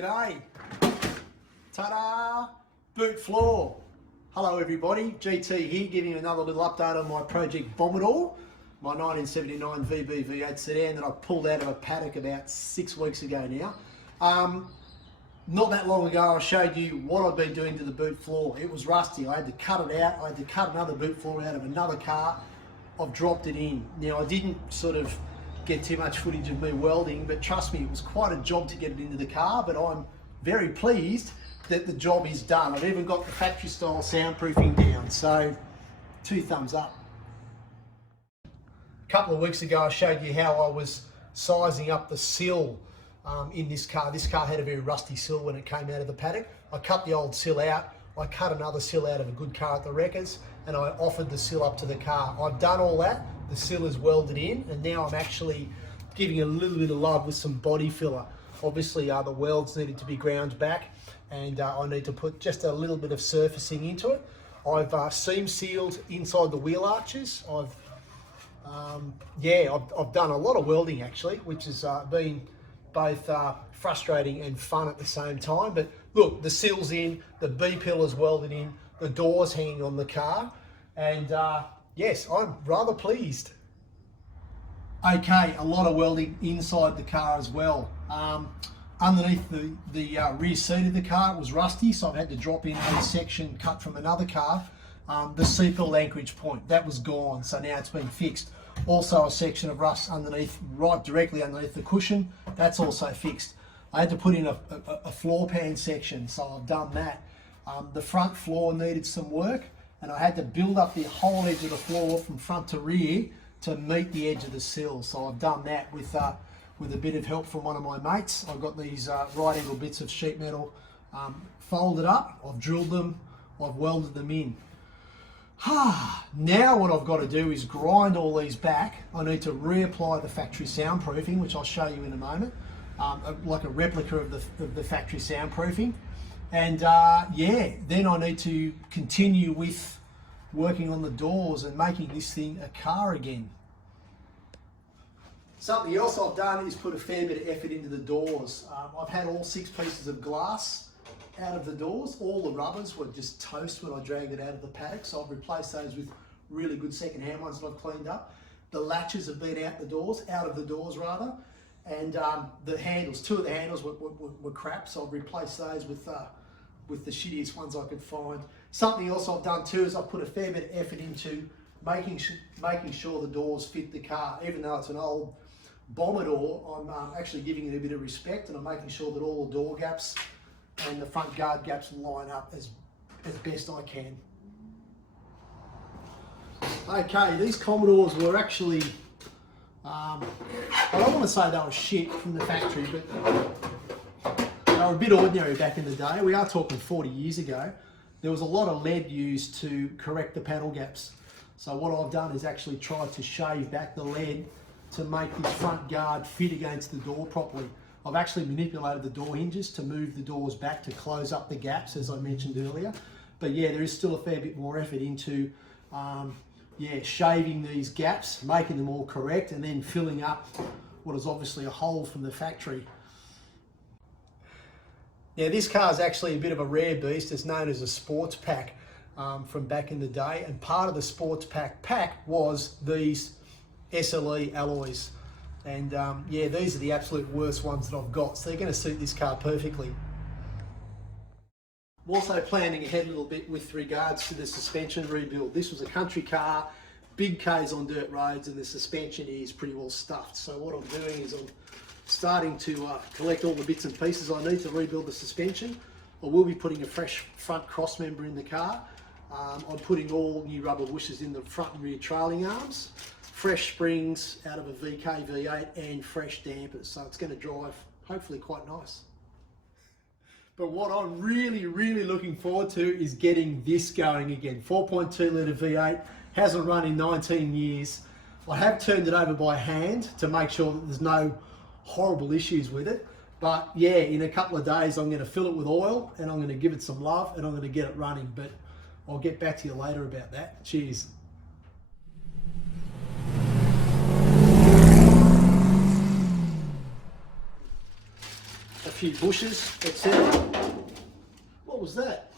G'day. Ta-da! Boot floor. Hello everybody, GT here giving you another little update on my project Bombodore, my 1979 VB V8 sedan that I pulled out of a paddock about 6 weeks ago now. Not that long ago I showed you what I'd been doing to the boot floor. It was rusty, I had to cut it out, I had to cut another boot floor out of another car. I've dropped it in. Now I didn't sort of get too much footage of me welding, but trust me, it was quite a job to get it into the car, but I'm very pleased that the job is done. I've even got the factory style soundproofing down, so 2 thumbs up. A couple of weeks ago I showed you how I was sizing up the sill in this car. This car had a very rusty sill when it came out of the paddock. I cut the old sill out, I cut another sill out of a good car at the wreckers, and I offered the sill up to the car. I've done all that, the sill is welded in, and now I'm actually giving a little bit of love with some body filler. Obviously the welds needed to be ground back, and I need to put just a little bit of surfacing into it. I've seam sealed inside the wheel arches. I've done a lot of welding actually, which has been both frustrating and fun at the same time. But look, the sill's in, the B-pillar's welded in, the door's hanging on the car, and yes, I'm rather pleased. Okay, a lot of welding inside the car as well. Underneath the rear seat of the car, it was rusty, so I've had to drop in a section cut from another car. The seatbelt anchorage point, that was gone, so now it's been fixed. Also a section of rust underneath, right directly underneath the cushion, that's also fixed. I had to put in a floor pan section, so I've done that. The front floor needed some work, and I had to build up the whole edge of the floor from front to rear to meet the edge of the sill. So I've done that with a bit of help from one of my mates. I've got these right angle bits of sheet metal folded up, I've drilled them, I've welded them in. Now what I've got to do is grind all these back. I need to reapply the factory soundproofing, which I'll show you in a moment, like a replica of the factory soundproofing. And yeah, then I need to continue with working on the doors and making this thing a car again. Something else I've done is put a fair bit of effort into the doors. I've had all 6 pieces of glass out of the doors. All the rubbers were just toast when I dragged it out of the paddock, so I've replaced those with really good second-hand ones that I've cleaned up. The latches have been out of the doors rather, and the handles, 2 of the handles were crap, so I've replaced those with the shittiest ones I could find. Something else I've done too is I've put a fair bit of effort into making sure the doors fit the car. Even though it's an old Bombodore, I'm actually giving it a bit of respect, and I'm making sure that all the door gaps and the front guard gaps line up as best I can. Okay, these Commodores were actually, I don't want to say they were shit from the factory, but they were a bit ordinary back in the day. We are talking 40 years ago. There was a lot of lead used to correct the panel gaps. So what I've done is actually tried to shave back the lead to make this front guard fit against the door properly. I've actually manipulated the door hinges to move the doors back to close up the gaps, as I mentioned earlier. But yeah, there is still a fair bit more effort into shaving these gaps, making them all correct, and then filling up what is obviously a hole from the factory. Now this car is actually a bit of a rare beast. It's known as a sports pack from back in the day, and part of the sports pack was these SLE alloys. And yeah, these are the absolute worst ones that I've got, so they're going to suit this car perfectly. I'm also planning ahead a little bit with regards to the suspension rebuild. This was a country car, big Ks on dirt roads, and the suspension is pretty well stuffed. So what I'm doing is I'm starting to collect all the bits and pieces I need to rebuild the suspension. I will be putting a fresh front cross member in the car. I'm putting all new rubber bushings in the front and rear trailing arms, fresh springs out of a VK V8, and fresh dampers. So it's going to drive hopefully quite nice. But what I'm really looking forward to is getting this going again. 4.2 litre V8, hasn't run in 19 years. I have turned it over by hand to make sure that there's no horrible issues with it. But yeah, in a couple of days I'm going to fill it with oil, and I'm going to give it some love, and I'm going to get it running. But I'll get back to you later about that. Cheers. few bushes, etc. What was that?